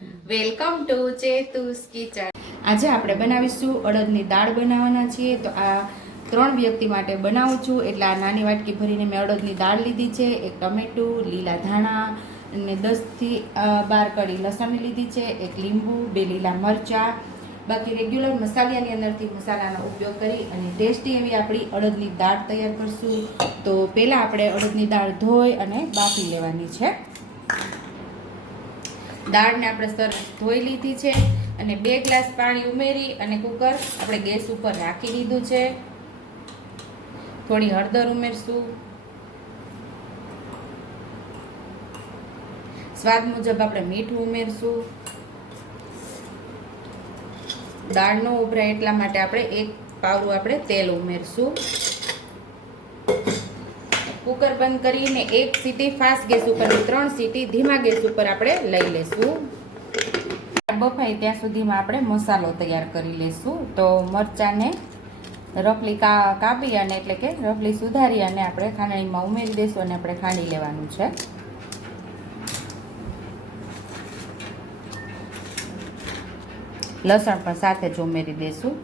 Welcome to ચેતુસ kitchen. આજે આપણે બનાવીશું અડદની દાળ બનાવવાના છીએ। તો આ 3 વ્યક્તિ માટે બનાવું છું, એટલે આ નાની વાટકી ભરીને મેં અડદની દાળ લીધી છે, એક ટમેટું, લીલા ધાણા અને 10 થી 12 કળી લસણ લીધી છે, એક લીંબુ, 2 લીલા મરચાં। બાકી રેગ્યુલર મસાલાની અંદરથી મસાલાનો ઉપયોગ કરી અને ટેસ્ટી એવી આપણી અડદની દાળ તૈયાર કરશું। તો પહેલાં આપણે અડદની દાળ ધોઈ અને બાફી લેવાની છે। દાળને આપણે સરસ ધોઈ લીધી છે અને 2 ગ્લાસ પાણી ઉમેરી અને કુકર આપણે ગેસ ઉપર રાખી દીધું છે। થોડી હળદર ઉમેરશું, સ્વાદ મુજબ આપણે મીઠું ઉમેરશું। દાળ ન ઉભરાય એટલા માટે આપણે 1 પાવડું આપણે તેલ ઉમેરશું। કુકર બંધ કરીને 1 સીટી ફાસ્ટ ગેસ ઉપર 3 સીટી ધીમા ગેસ ઉપર આપણે લઈ લેશું। બફાય ત્યાં સુધીમાં આપણે મસાલો તૈયાર કરી લેશું। તો મરચાંને રફલી કાપી અને એટલે કે રફલી સુધારી અને આપણે ખાંડણીમાં ઉમેરી દઈશું અને આપણે ખાંડી લેવાનું છે। લસણ પણ સાથે જ ઉમેરી દઈશું।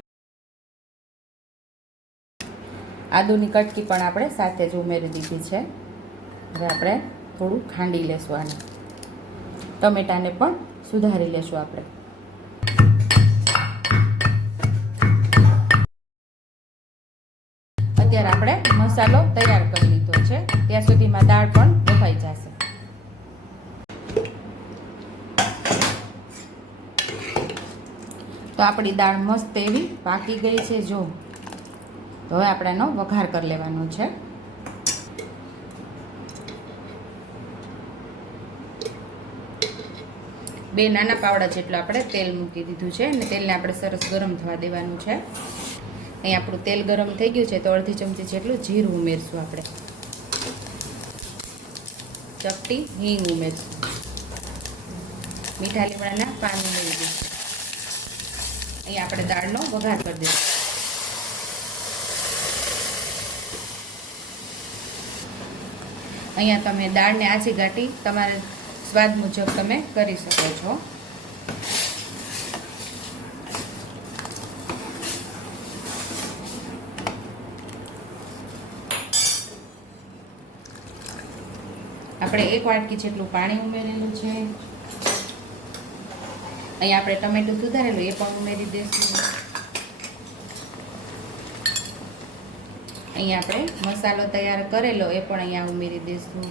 આદુની કટકી પણ આપણે સાથે જ ઉમેરી દીધી છે। હવે આપણે થોડું ખાંડી લેશું આને, ટમેટાને પણ સુધારી લેશું આપણે। અત્યારે આપણે મસાલો તૈયાર કરી લીધો છે, ત્યાં સુધીમાં દાળ પણ બફાઈ જશે। તો આપણી દાળ મસ્ત એવી પાકી ગઈ છે જો। તો હવે આપણે એનો વઘાર કરી લેવાનો છે। બે નાના પાવડા જેટલું આપણે તેલ મૂકી દીધું છે અને તેલને આપણે સરસ ગરમ થવા દેવાનું છે। અહીં આપણું તેલ ગરમ થઈ ગયું છે, તો અડધી ચમચી જેટલું જીરું ઉમેરશું આપણે, ચપટી હિંગ ઉમેરશું, મીઠા લીમડાના પાન ઉમેરી દઈશું। અહીં આપણે દાળનો વઘાર કરી દઈશું। અહીંયા તમે દાળને આછી ઘાટી તમારે સ્વાદ મુજબ તમે કરી શકો છો। આપણે 1 વાટકી જેટલું પાણી ઉમેરેલું છે। અહીંયા આપણે ટમેટું સુધારેલું એ પણ ઉમેરી દઈશું। અહીંયા આપણે મસાલો તૈયાર કરેલો એ પણ અહીંયા ઉમેરી દઈશું।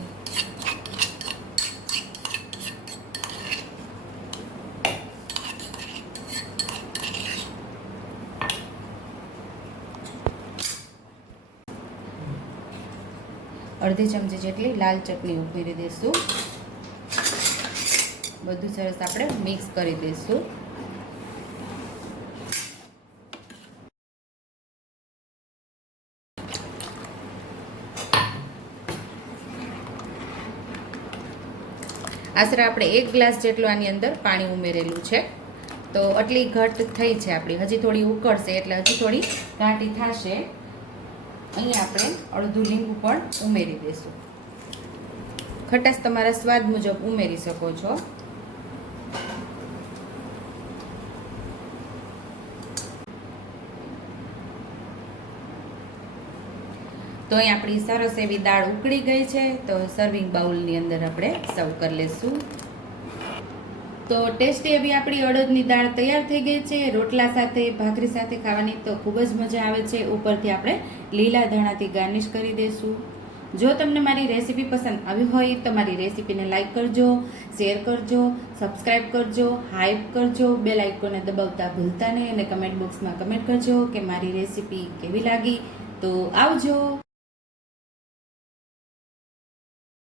અડધી ચમચી જેટલી લાલ ચટણી ઉમેરી દઈશું। બધું સરસ આપણે મિક્સ કરી દઈશું। આશરે આપણે 1 ગ્લાસ જેટલું આની અંદર પાણી ઉમેરેલું છે। તો આટલી ઘટ થઈ છે આપણી, હજી થોડી ઉકળશે એટલે હજી થોડી ઘાટી થશે। અહીંયા આપણે અડધું લીંબુ પણ ઉમેરી દઈશું। ખટાશ તમારા સ્વાદ મુજબ ઉમેરી શકો છો। તો અહીં આપણી સરસ એવી દાળ ઉકળી ગઈ છે। તો સર્વિંગ બાઉલની અંદર આપણે સર્વ કરી લેશું। તો ટેસ્ટી એવી આપણી અડદની દાળ તૈયાર થઈ ગઈ છે। રોટલા સાથે, ભાખરી સાથે ખાવાની તો ખૂબ જ મજા આવે છે। ઉપરથી આપણે લીલા ધાણાથી ગાર્નિશ કરી દઈશું। જો તમને મારી રેસીપી પસંદ આવી હોય તો મારી રેસીપીને લાઈક કરજો, શેર કરજો, સબસ્ક્રાઈબ કરજો, હાઈપ કરજો, બેલ આઇકોનને દબાવતા ભૂલતા નહીં અને કમેન્ટ બોક્સમાં કમેન્ટ કરજો કે મારી રેસીપી કેવી લાગી। તો આવજો।